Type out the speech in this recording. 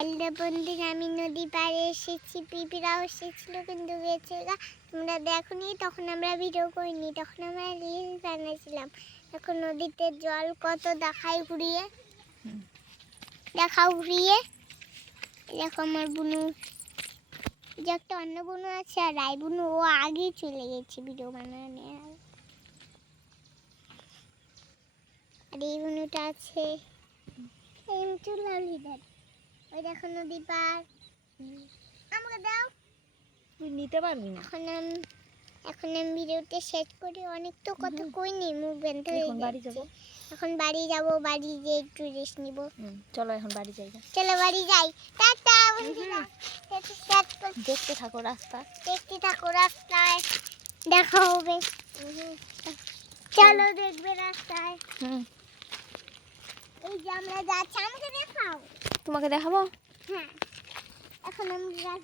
Hello বন্ধুরা, আমি নদী পাড়ে এসেছি, পিঁপড়াও এসেছিল কিন্তু গেছে গা। তোমরা দেখোনি, তখন আমরা ভিডিও করিনি, তখন আমরা রিল বানাচ্ছিলাম। এখন নদীতে জল কত দেখাই ঘুরিয়ে, দেখাও ঘুরিয়ে। দেখো আমার বুনু, যে একটা অন্য বুনু আছে আর রাই বুনু, ও আগেই চলে গেছে ভিডিও বানানো। আর এই বুনুটা আছে ওই দেখো নদী পার। আমাকে দাও, তুই নিতে পারবি না। এখন আমি ভিডিওতে সেট করি। অনেক তো কথা কইনি, মুখ বেঁধে হয়ে এখন বাড়ি যাব। এখন বাড়ি যাব, বাড়ি গিয়ে একটু রেস্ট নিব। চলো এখন বাড়ি যাই। চলো বাড়ি যাই। টাটা বন্ধুরা, দেখতে থাকো রাস্তা, দেখতে থাকো রাস্তায়, দেখা হবে। চলো দেখবে রাস্তায়। এই যে আমরা যাচ্ছি, আমাকে দেখাও। তোমাকে দেখাবো। হ্যাঁ, এখন আমরা